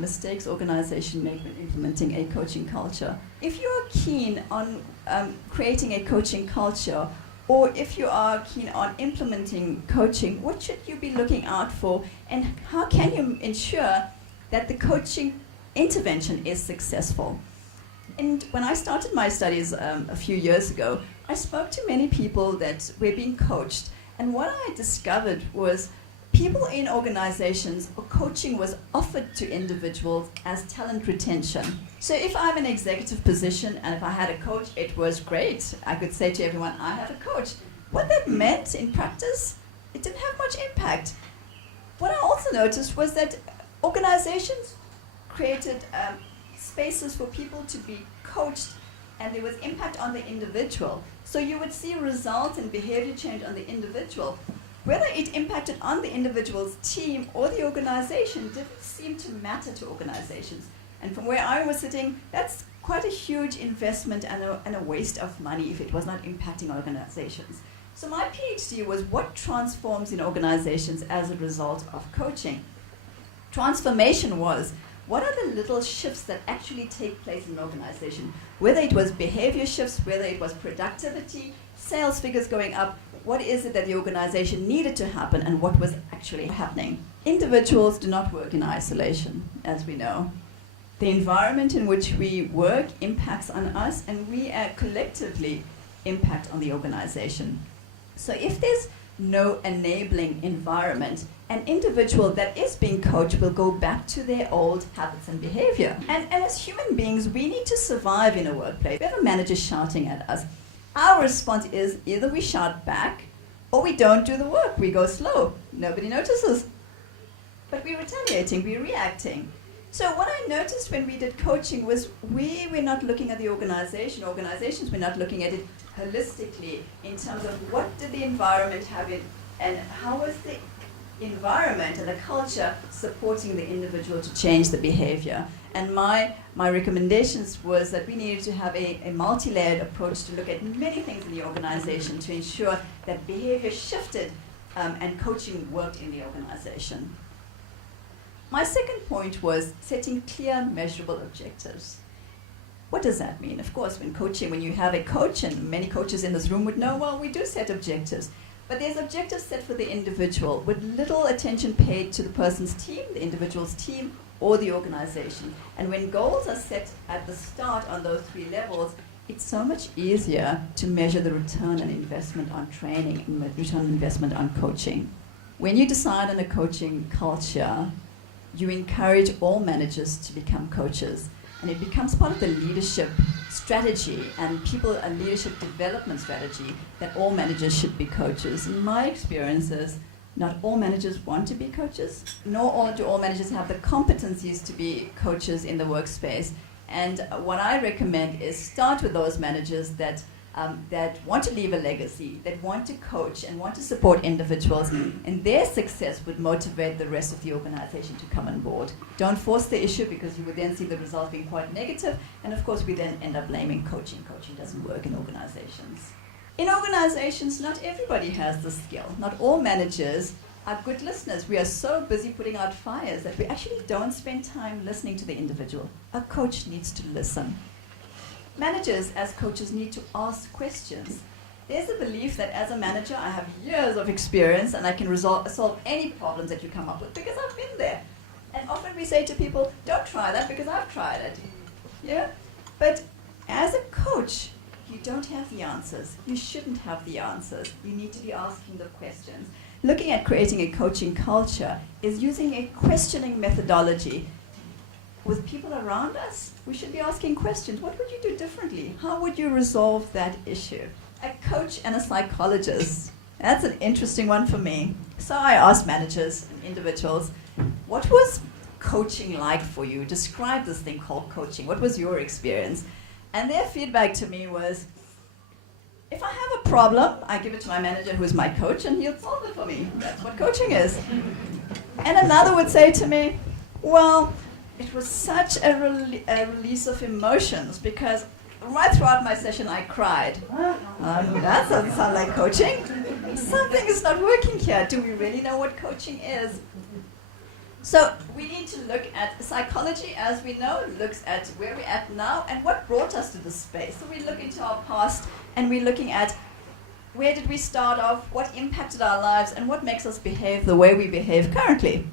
mistakes organizations make when implementing a coaching culture. If you're keen on creating a coaching culture, or if you are keen on implementing coaching, what should you be looking out for, and how can you ensure that the coaching intervention is successful? And when I started my studies a few years ago, I spoke to many people that were being coached, and what I discovered was people in organizations, or coaching was offered to individuals as talent retention. So if I'm in an executive position and if I had a coach, it was great. I could say to everyone, I have a coach. What that meant in practice, it didn't have much impact. What I also noticed was that organizations created spaces for people to be coached, and there was impact on the individual. So you would see results and behavior change on the individual. Whether it impacted on the individual's team or the organization didn't seem to matter to organizations. And from where I was sitting, that's quite a huge investment and a waste of money if it was not impacting organizations. So my PhD was what transforms in organizations as a result of coaching. Transformation was, what are the little shifts that actually take place in an organization? Whether it was behavior shifts, whether it was productivity, sales figures going up, what is it that the organization needed to happen and what was actually happening? Individuals do not work in isolation, as we know. The environment in which we work impacts on us, and we collectively impact on the organization. So if there's no enabling environment, an individual that is being coached will go back to their old habits and behavior. And as human beings, we need to survive in a workplace. We have a manager shouting at us. Our response is either we shout back or we don't do the work. We go slow. Nobody notices. But we're retaliating, we're reacting. So what I noticed when we did coaching was we were not looking at the organization. Organizations were not looking at it holistically in terms of what did the environment have it, and how was the environment and the culture supporting the individual to change the behavior. And my recommendations was that we needed to have a multi-layered approach to look at many things in the organization to ensure that behavior shifted and coaching worked in the organization. My second point was setting clear, measurable objectives. What does that mean? Of course, when you have a coach, and many coaches in this room would know, well, we do set objectives. But there's objectives set for the individual with little attention paid to the person's team, the individual's team, or the organization. And when goals are set at the start on those three levels, it's so much easier to measure the return on investment on training and return on investment on coaching. When you decide on a coaching culture, you encourage all managers to become coaches, and it becomes part of the leadership strategy and a leadership development strategy that all managers should be coaches. In my experiences, not all managers want to be coaches, nor do all managers have the competencies to be coaches in the workspace. And what I recommend is start with those managers that want to leave a legacy, that want to coach and want to support individuals, and their success would motivate the rest of the organization to come on board. Don't force the issue, because you would then see the result being quite negative, and of course we then end up blaming coaching. Coaching doesn't work in organizations. In organizations, not everybody has the skill. Not all managers are good listeners. We are so busy putting out fires that we actually don't spend time listening to the individual. A coach needs to listen. Managers, as coaches, need to ask questions. There's a belief that as a manager, I have years of experience and I can solve any problems that you come up with because I've been there. And often we say to people, don't try that because I've tried it. Yeah? But as a coach, you don't have the answers. You shouldn't have the answers. You need to be asking the questions. Looking at creating a coaching culture is using a questioning methodology. With people around us, we should be asking questions. What would you do differently? How would you resolve that issue? A coach and a psychologist. That's an interesting one for me. So I asked managers and individuals, what was coaching like for you? Describe this thing called coaching. What was your experience? And their feedback to me was, if I have a problem, I give it to my manager who is my coach and he'll solve it for me. That's what coaching is. And another would say to me, well, it was such a release of emotions because right throughout my session I cried. That doesn't sound like coaching. Something is not working here. Do we really know what coaching is? So we need to look at psychology, as we know, looks at where we're at now and what brought us to this space. So we look into our past and we're looking at where did we start off, what impacted our lives, and what makes us behave the way we behave currently.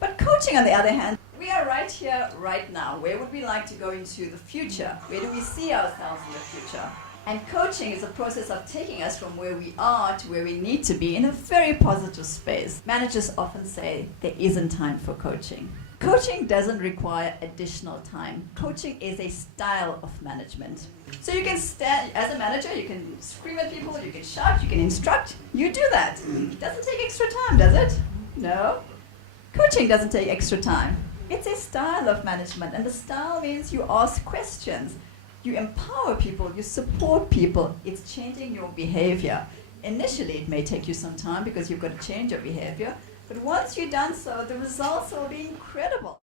But coaching, on the other hand, we are right here, right now. Where would we like to go into the future? Where do we see ourselves in the future? And coaching is a process of taking us from where we are to where we need to be in a very positive space. Managers often say there isn't time for coaching. Coaching doesn't require additional time. Coaching is a style of management. So you can stand, as a manager, you can scream at people, you can shout, you can instruct. You do that. It doesn't take extra time, does it? No. Coaching doesn't take extra time. It's a style of management, and the style means you ask questions. You empower people, you support people. It's changing your behavior. Initially, it may take you some time because you've got to change your behavior. But once you've done so, the results will be incredible.